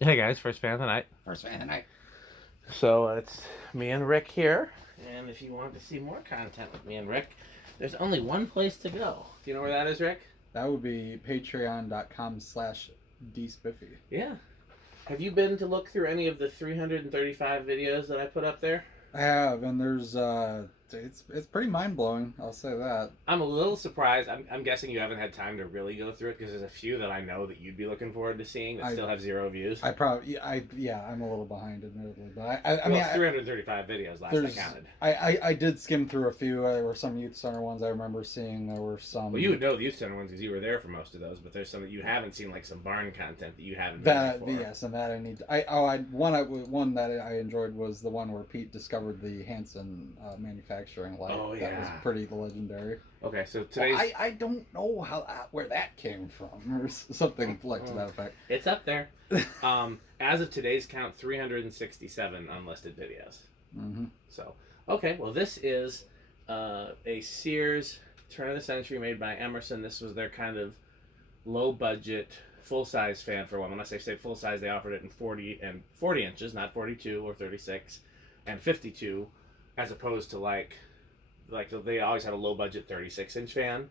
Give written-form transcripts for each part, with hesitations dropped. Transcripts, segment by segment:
Hey guys, first fan of the night. First fan of the night. So it's me and Rick here, and if you want to see more content with me and Rick, there's only one place to go. Do you know where that is, Rick? That would be patreon.com/dspiffy. Yeah. Have you been to look through any of the 335 videos that I put up there? I have, and there's it's pretty mind blowing. I'll say that. I'm a little surprised. I'm guessing you haven't had time to really go through it because there's a few that I know that you'd be looking forward to seeing that still have 0 views. I'm a little behind, admittedly, but I mean, 335 videos last I counted. I did skim through a few. There were some youth center ones I remember seeing. There were some. Well, you would know the youth center ones because you were there for most of those. But there's some that you haven't seen, like some barn content that you haven't. Yes, and that I need. One that I enjoyed was the one where Pete discovered the Hanson manufacturing light. Oh, that was pretty legendary. Okay, so today's... I don't know where that came from, or something like to that effect. It's up there. As of today's count, 367 unlisted videos. Mm-hmm. So, okay, well, this is a Sears turn of the century made by Emerson. This was their kind of low-budget, full-size fan for one. When I say full-size, they offered it in 40 inches, not 42 or 36, and 52, as opposed to like they always had a low budget 36-inch fan,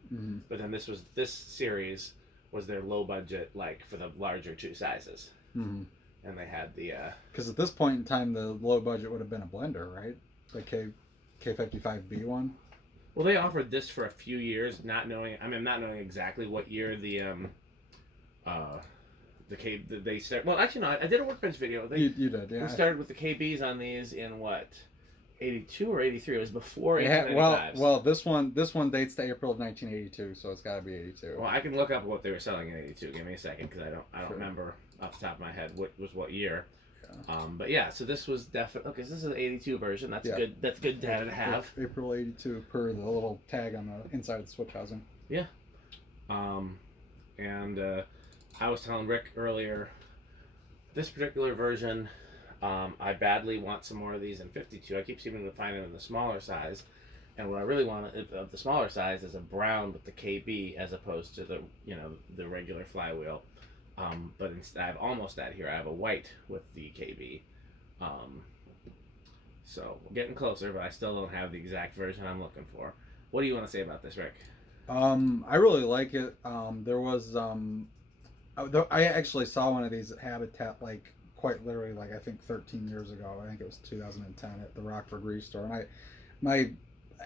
but then this series was their low budget, like for the larger 2 sizes, and they had the because at this point in time the low budget would have been a blender, right? The K55B one. Well, they offered this for a few years, not knowing exactly what year they started. Well, actually, no, I did a workbench video. You did, yeah. We started with the KBs on these in what? 82 or 83. It was before 1985. Well, this one dates to April of 1982, so it's got to be 82. Well, I can look up what they were selling in 82. Give me a second, because I don't remember off the top of my head what year. Yeah. But yeah, so this was definitely okay. So this is an 82 version. That's good. That's good data to have. April 82 per the little tag on the inside of the switch housing. Yeah. And I was telling Rick earlier, this particular version. I badly want some more of these in 52. I keep seeming to find them in the smaller size, and what I really want of the smaller size is a brown with the KB as opposed to the regular flywheel. But instead, I have almost that here. I have a white with the KB. So we're getting closer, but I still don't have the exact version I'm looking for. What do you want to say about this, Rick? I really like it. There was I actually saw one of these at Habitat quite literally, I think 13 years ago. I think it was 2010 at the Rockford Restore. And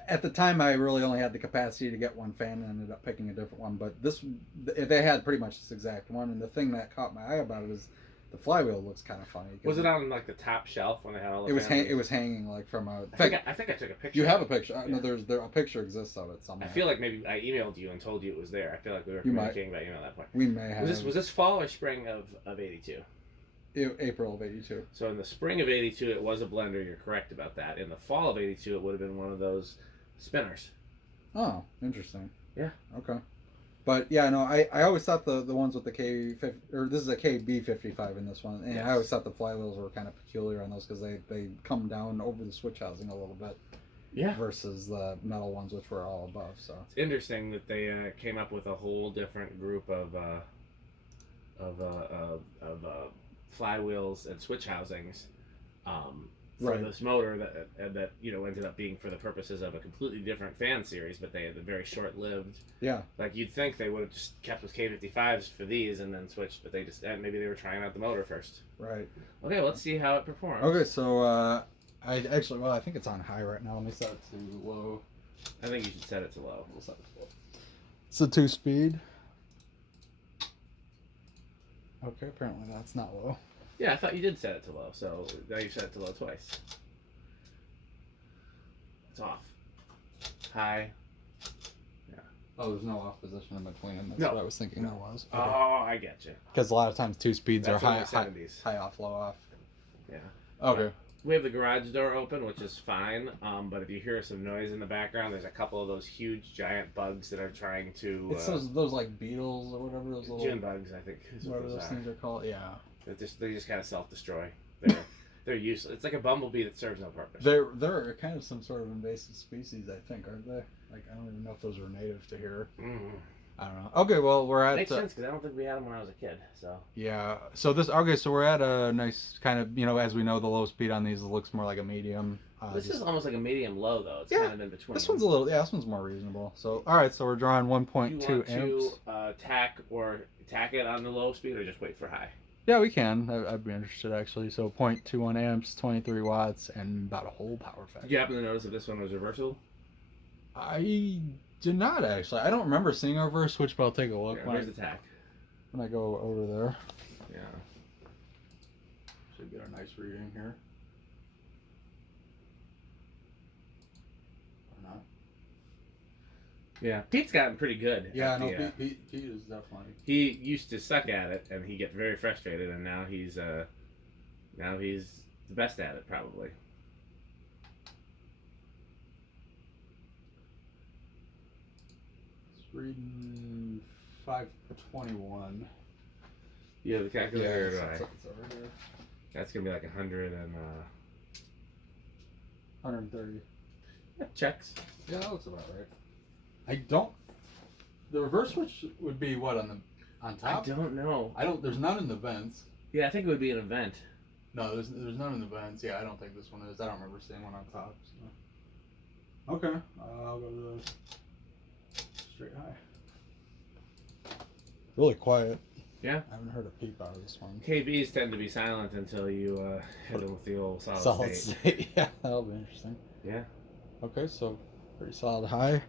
at the time, I really only had the capacity to get one fan and ended up picking a different one. But they had pretty much this exact one. And the thing that caught my eye about it is the flywheel looks kind of funny. Was it on the top shelf when they had all the it was hanging from a... I think I took a picture. You have a picture? Yeah. No, a picture exists of it somewhere. I feel like maybe I emailed you and told you it was there. I feel like we were communicating by email at that point. We may have. Was this fall or spring of 82? April of 82. So in the spring of 82, it was a blender. You're correct about that. In the fall of 82, it would have been one of those spinners. Oh, interesting. Yeah. Okay. But yeah, no, I always thought the ones with the K50, or this is a KB55 in this one, and yes. I always thought the flywheels were kind of peculiar on those because they come down over the switch housing a little bit. Yeah. Versus the metal ones, which were all above. So it's interesting that they came up with a whole different group of flywheels and switch housings for this motor that ended up being for the purposes of a completely different fan series, but they had a very short-lived. Yeah. Like you'd think they would have just kept with K55s for these and then switched, but they just maybe they were trying out the motor first. Right. Okay, let's see how it performs. Okay, so I think it's on high right now. Let me set it to low. I think you should set it to low. We'll set it to low. It's a 2-speed. Okay, apparently that's not low. Yeah, I thought you did set it to low, so now you set it to low twice. It's off. High. Yeah. Oh, there's no off position in between. That's what I was thinking there was. Okay. Oh, I get you. Because a lot of times 2 speeds are high off, low off. Yeah. Okay. We have the garage door open, which is fine, but if you hear some noise in the background, there's a couple of those huge giant bugs that are trying to... It's those like beetles or whatever, those little... Gin bugs, I think. Whatever those things are called, yeah. They just kind of self-destroy. They're useless. It's like a bumblebee that serves no purpose. They're kind of some sort of invasive species, I think, aren't they? I don't even know if those are native to here. I don't know. Okay, well, we're at... Makes sense, because I don't think we had them when I was a kid, so... Yeah, so this... Okay, so we're at a nice kind of, you know, as we know, the low speed on these looks more like a medium. This is almost like a medium low, though. It's kind of in between. This one's a little... Yeah, this one's more reasonable. So, all right, so we're drawing 1.2 amps. You want to tack it on the low speed, or just wait for high? Yeah, we can. I'd be interested, actually. So 0.21 amps, 23 watts, and about a whole power factor. Did you happen to notice that this one was reversible? I did not, actually. I don't remember seeing a reverse switch, but I'll take a look. Yeah, where's the tack? When I go over there. Yeah. Should get a nice reading here. Or not. Yeah, Pete's gotten pretty good. Yeah, no, Pete is definitely... He used to suck at it, and he gets very frustrated, and now he's the best at it, probably. It's reading 521. You have the calculator? Yeah, it's over here. That's going to be like 100 and... 130. Yeah, checks. Yeah, that looks about right. I don't... The reverse switch would be what, on top? I don't know. There's none in the vents. Yeah, I think it would be an event. No, there's none in the vents. Yeah, I don't think this one is. I don't remember seeing one on top. So. Okay, I'll go to the straight high. Really quiet. Yeah. I haven't heard a peep out of this one. KBs tend to be silent until you hit them with the old solid state. Yeah, that'll be interesting. Yeah. Okay, so pretty solid high.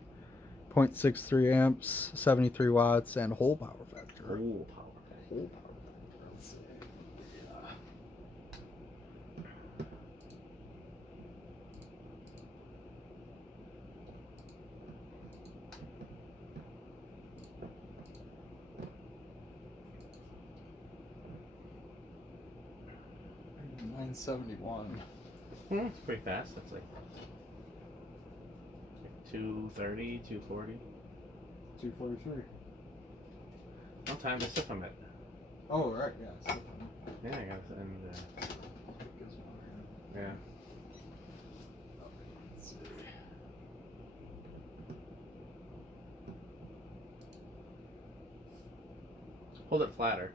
0.63 amps, 73 watts, and whole power factor. Whole power factor. Let's see. 971. It's pretty fast. That's like 230, 240. 243. What time to sip from it? Oh, right, yeah. Yeah, I got to end. Yeah. Let's see. Hold it flatter.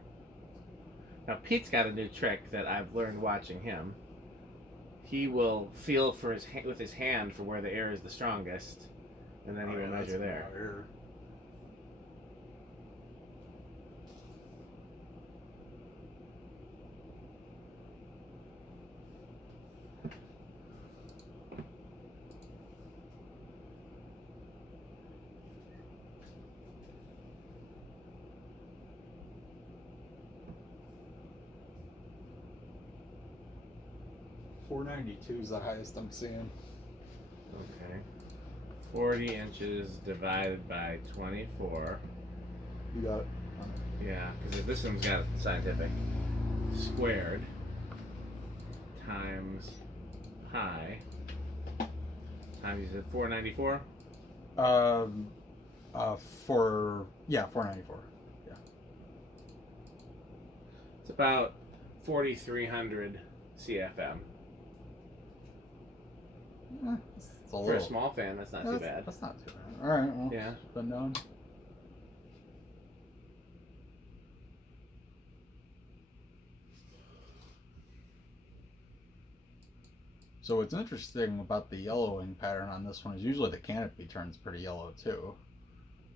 Now, Pete's got a new trick that I've learned watching him. He will feel for with his hand for where the air is the strongest, and then he will measure there. .492 is the highest I'm seeing. Okay. 40 inches divided by 24. You got it? Yeah, because this one's got scientific. Squared times high times, you said 494? 494. Yeah. It's about 4,300 CFM. It's a For little, a small fan, that's not too bad. That's not too bad. All right. Well, Yeah. been down. So what's interesting about the yellowing pattern on this one is usually the canopy turns pretty yellow too.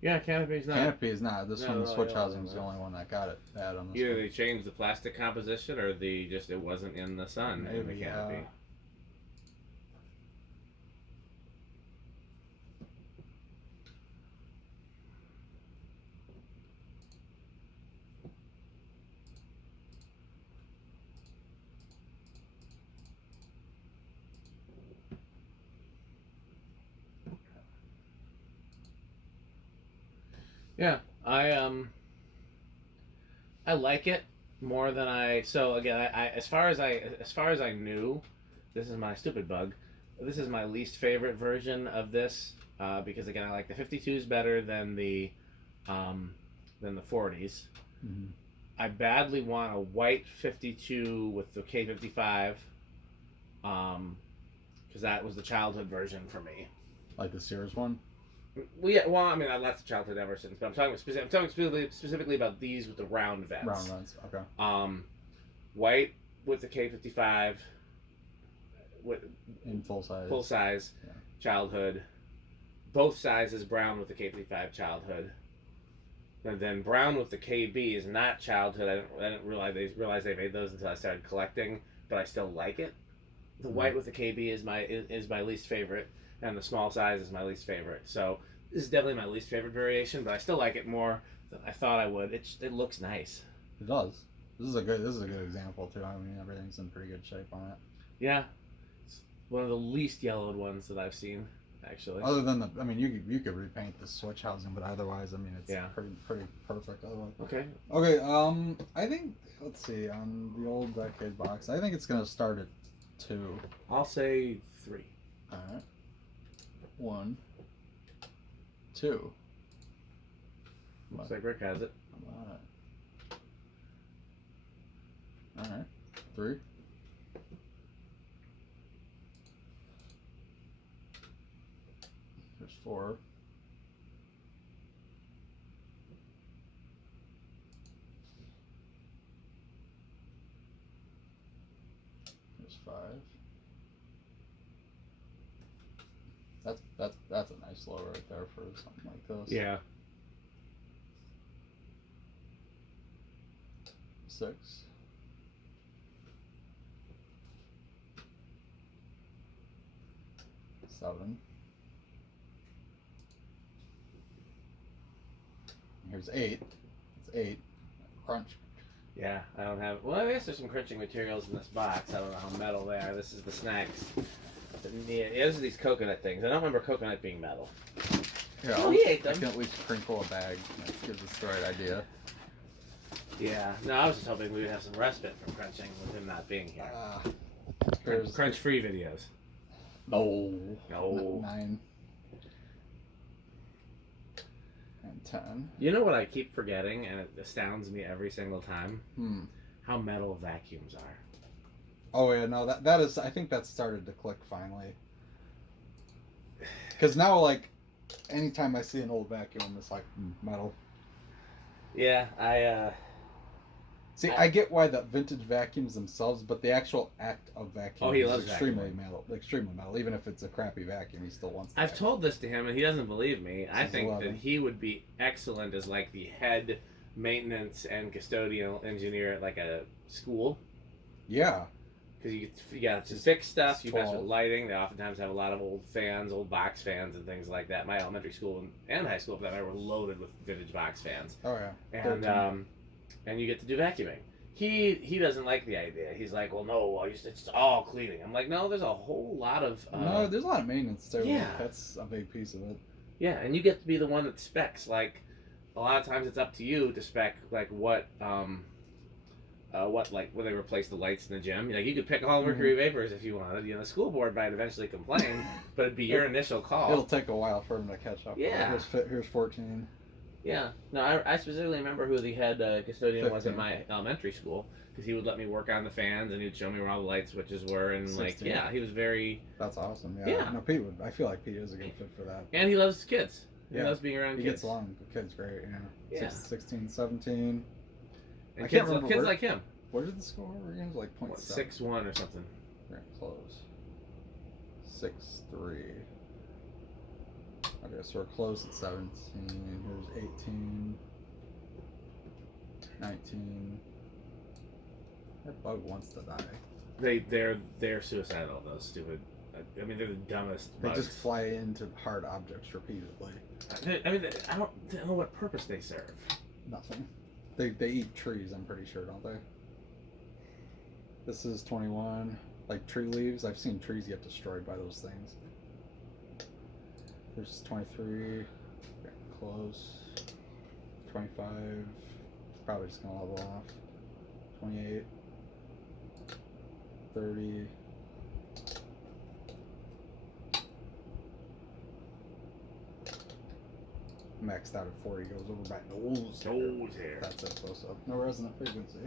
Yeah, canopy's not. Canopy is not. This one, the really switch yellow, housing is the only one that got it bad on this Either one. they changed the plastic composition or it wasn't in the sun in the canopy. Yeah, I like it more than so again, as far as I knew, this is my stupid bug. This is my least favorite version of this because again, I like the 52s better than the 40s. Mm-hmm. I badly want a white 52 with the K55 because that was the childhood version for me. Like the Sears one? Well, yeah. Well, I mean, lots of childhood Emersons, but I'm talking specifically about these with the round vents. Round vents. Okay. White with the K55, with In full size. Full size, yeah. childhood. Both sizes brown with the K55 childhood. And then brown with the KB is not childhood. I didn't realize they made those until I started collecting, but I still like it. The white with the KB is my least favorite, and the small size is my least favorite. So this is definitely my least favorite variation, but I still like it more than I thought I would. It looks nice. It does. This is a good example too. I mean, everything's in pretty good shape on it. Yeah, it's one of the least yellowed ones that I've seen, actually. Other than you could repaint the switch housing, but otherwise, I mean, it's pretty perfect. Otherwise. Okay. Okay. I think, let's see, on the old decade box, I think it's gonna start at 2. I'll say 3. All right. 1, 2. Looks like Rick has it. All right. 3. There's 4. There's 5. That's a nice low right there for something like this. Yeah. 6. 7. Here's 8. It's 8. Crunch. Yeah, I don't have. Well, I guess there's some crunching materials in this box. I don't know how metal they are. This is the snacks. Yeah, those are these coconut things. I don't remember coconut being metal. Yeah, oh, he ate them. I can at least crinkle a bag. That gives us the right idea. Yeah. No, I was just hoping we would have some respite from crunching with him not being here. Here's Crunch-free videos. No. 9 and 10. You know what I keep forgetting, and it astounds me every single time? How metal vacuums are. Oh yeah, no, that is. I think that started to click finally. Because now, like, anytime I see an old vacuum, it's like metal. Yeah, I get why the vintage vacuums themselves, but the actual act of vacuuming he loves is extremely vacuuming. metal. Extremely metal. Even if it's a crappy vacuum, he still wants. I've told this to him, and he doesn't believe me. I think 11. that he would be excellent as like the head maintenance and custodial engineer at like a school. Yeah. Because you got to fix stuff, you mess 12. with lighting. They oftentimes have a lot of old fans, old box fans, and things like that. My elementary school and high school, for that matter, were loaded with vintage box fans. Oh yeah. And you get to do vacuuming. He doesn't like the idea. He's like, well, no, it's all cleaning. I'm like, no, there's a whole lot of no, there's a lot of maintenance too. Yeah, like, that's a big piece of it. Yeah, and you get to be the one that specs. Like, a lot of times it's up to you to spec like what when they replace the lights in the gym. Like, you could pick all mercury vapors if you wanted. You know, the school board might eventually complain, but it'd be your initial call. It'll take a while for them to catch up. Yeah. Here's 14. Yeah. No, I specifically remember who the head custodian 15. was at my elementary school, because he would let me work on the fans and he'd show me where all the light switches were, and 16. he was very. That's awesome. Yeah. No, Pete would. I feel like Pete is a good fit for that. And he loves kids. He Yeah. loves being around kids. He gets along with the kids great. Yeah. 16, 17. And I can't kids remember like him. What did the score again? It was like 0.7. 6-1 or something. We're getting close. 6-3. Okay, so we're close at 17. Here's 18. 19. That bug wants to die. They're suicidal, those stupid. I mean, they're the dumbest They bugs. just fly into hard objects repeatedly. I mean, I don't know what purpose they serve. Nothing. They eat trees, I'm pretty sure, don't they? This is 21. Like tree leaves. I've seen trees get destroyed by those things. There's 23. Okay, close. 25. Probably just gonna level off. 28. 30. Maxed out at 40, goes over by nose hair. That's it, close up. No resonant frequency.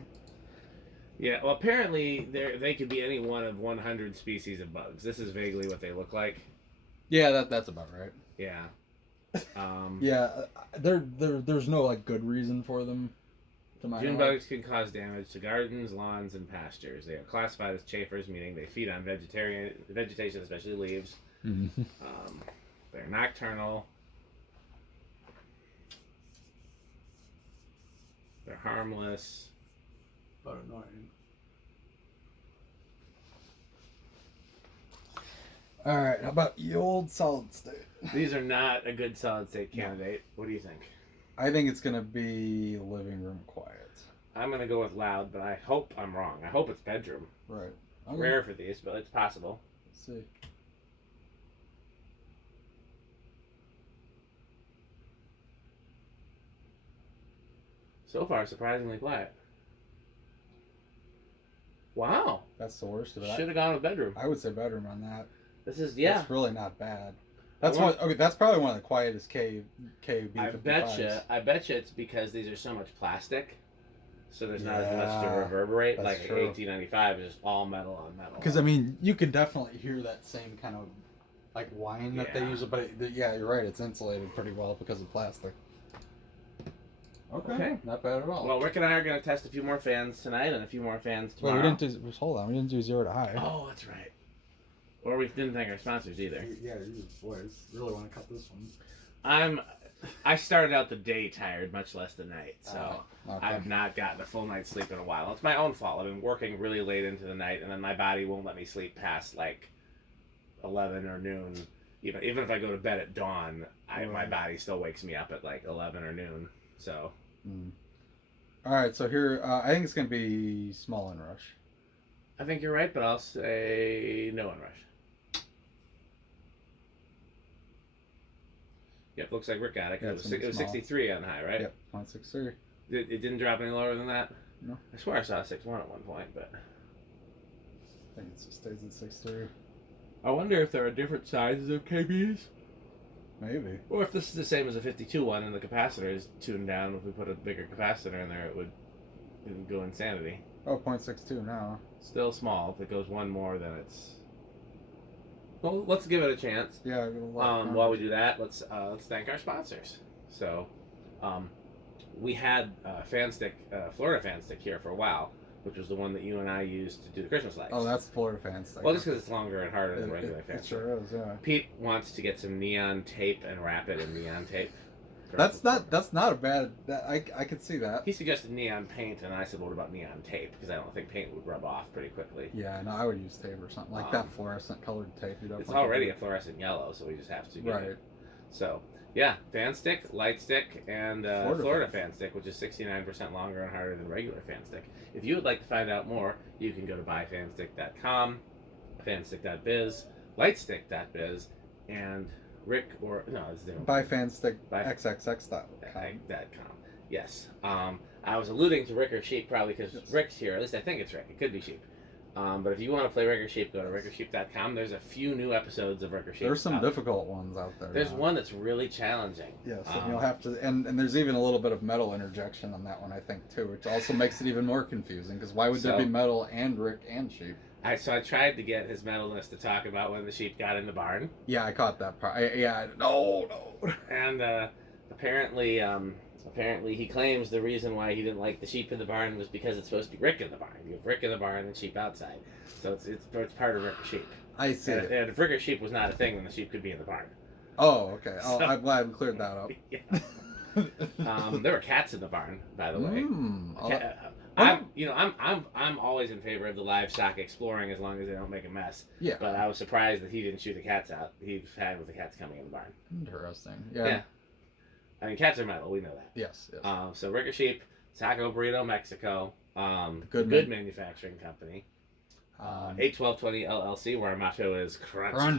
Yeah, well, apparently they could be any one of 100 species of bugs. This is vaguely what they look like. Yeah, that's about right. Yeah. Yeah, there's no like good reason for them. To my June knowledge. bugs can cause damage to gardens, lawns, and pastures. They are classified as chafers, meaning they feed on vegetation, especially leaves. Mm-hmm. They're nocturnal. They're harmless. But annoying. All right, how about the old solid state? These are not a good solid state candidate. What do you think? I think it's gonna be living room quiet. I'm gonna go with loud, but I hope I'm wrong. I hope it's bedroom. Right. It's rare for these, but it's possible. Let's see. So far, surprisingly quiet. Wow. That's the worst of it. Should have gone with bedroom. I would say bedroom on that. This is That's really not bad. That's one. Okay, that's probably one of the quietest KB55s. I betcha it's because these are so much plastic, so there's not as much to Yeah, reverberate. that's Like true. 1895 is just all metal on metal. Because I mean, you can definitely hear that same kind of like whine that they Yeah. use, but yeah, you're right. It's insulated pretty well because of plastic. Okay, not bad at all. Well, Rick and I are going to test a few more fans tonight and a few more fans Wait, tomorrow. we didn't do. Hold on, we didn't do 0 to high. Oh, that's right. Or we didn't thank our sponsors either. Yeah, you boys really want to cut this one. I started out the day tired, much less the night, so Okay. I've not gotten a full night's sleep in a while. It's my own fault. I've been working really late into the night, and then my body won't let me sleep past like 11 or noon. Even if I go to bed at dawn, my body still wakes me up at like 11 or noon. So. All right, so here I think it's gonna be small and rush. I think you're right, but I'll say no in rush. Yep, looks like Rick got it. Yeah, It was 63 on high, right? Yep, 0.63. It didn't drop any lower than that? No. I swear I saw a 6.1 at one point, but... I think it stays at 6.3. I wonder if there are different sizes of KBs? Maybe. Or if this is the same as a 52 one and the capacitor is tuned down. If we put a bigger capacitor in there, it would go insanity. Oh, 0.62 now. Still small. If it goes one more, then it's... Well, let's give it a chance. Yeah. While we do that, let's thank our sponsors. So, we had Florida fan stick here for a while, which was the one that you and I used to do the Christmas lights. Oh, that's Florida fans. Well, just because it's longer and harder than regular fan It stick. sure is. Yeah. Pete wants to get some neon tape and wrap it in neon tape. That's not a bad. I could see that. He suggested neon paint, and I said, "What about neon tape?" Because I don't think paint would rub off pretty quickly. Yeah, no, I would use tape or something like that fluorescent colored tape. It's already a fluorescent yellow, so we just have to get it. So, yeah, fan stick, light stick, and Florida fan stick, which is 69% longer and harder than regular fan stick. If you would like to find out more, you can go to buyfanstick.com, fanstick.biz, lightstick.biz, and Rick it's different. Buyfanstick.xxx.com. Yes. I was alluding to Rick or Sheep probably because Rick's here. At least I think it's Rick. It could be Sheep. But if you want to play Rick or Sheep, go to rickorsheep.com. There's a few new episodes of Rick or Sheep. There's some difficult ones out there. There's one that's really challenging. Yes, and you'll have to, and there's even a little bit of metal interjection on that one, I think, too, which also makes it even more confusing, because why would there be metal and Rick and Sheep? So I tried to get his metalness to talk about when the sheep got in the barn. Yeah, I caught that part. No. And apparently he claims the reason why he didn't like the sheep in the barn was because it's supposed to be Rick in the barn. You have Rick in the barn and sheep outside. So it's part of Rick or Sheep. I see. And if Rick or Sheep was not a thing, then the sheep could be in the barn. Oh, okay. I'm glad we cleared that up. Yeah. There were cats in the barn, by the way. I'm always in favor of the livestock exploring as long as they don't make a mess. Yeah. But I was surprised that he didn't shoot the cats out. He had with the cats coming in the barn. Interesting. Yeah. I mean, cats are metal. We know that. Yes. So Rick or Sheep, Taco Burrito Mexico, Good Manufacturing Company, 81220 LLC, where our motto is crunch. I'm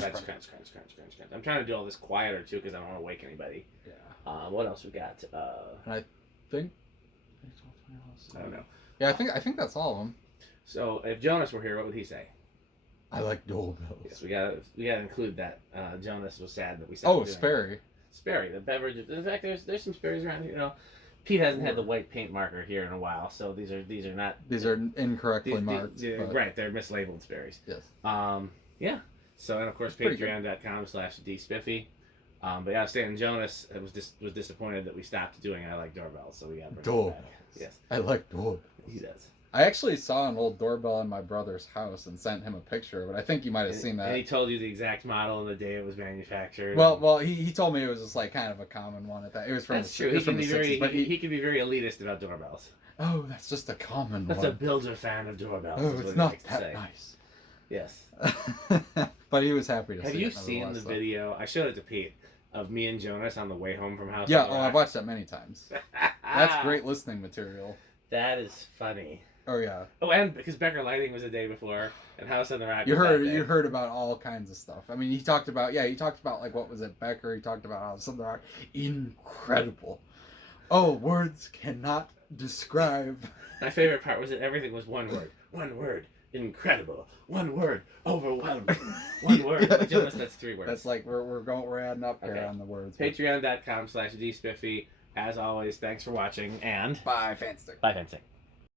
trying to do all this quieter too because I don't want to wake anybody. Yeah. What else we got? I think. I don't know. Yeah, I think that's all of them. So if Jonas were here, what would he say? I like dole bills. Yes, we gotta include that. Jonas was sad that we stopped doing Sperry. Sperry, the beverage. In fact, there's some Sperry's around here. You know, Pete hasn't had the white paint marker here in a while, so these are not. These are incorrectly marked. Right, they're mislabeled Sperry's. Yes. Yeah. So and of course Patreon.com/dspiffy. But yeah, Stanton Jonas was disappointed that we stopped doing I Like Doorbells, so we got to bring it Door. back. Yes, I like door. he does. I actually saw an old doorbell in my brother's house and sent him a picture of it. I think you might have seen that. And he told you the exact model and the day it was manufactured. Well, he told me it was just like kind of a common one at that. It was from That's the, true. It was from the 60s, but he can be very elitist about doorbells. oh, that's just a common That's one. a builder fan of doorbells. Oh, is what it's he not likes to that say. nice. Yes. But he was happy to see it. Have you seen the nevertheless, so. video? I showed it to Pete of me and Jonas on the way home from House. Yeah, on the I've Rock. watched that many times. That's great listening material. That is funny. Oh yeah. Oh, and because Becker Lighting was the day before, and House on the Rock. You was heard that day. you heard about all kinds of stuff. I mean, he talked about like what was it, Becker? He talked about how something like incredible. Oh, words cannot describe. My favorite part was that everything was one word, incredible, one word, overwhelming, one word. Yeah. Jonas, that's 3 words. That's like we're adding up here Okay. on the words. Patreon.com/dspiffy. As always, thanks for watching and Bye, Fanstick. bye, fencing.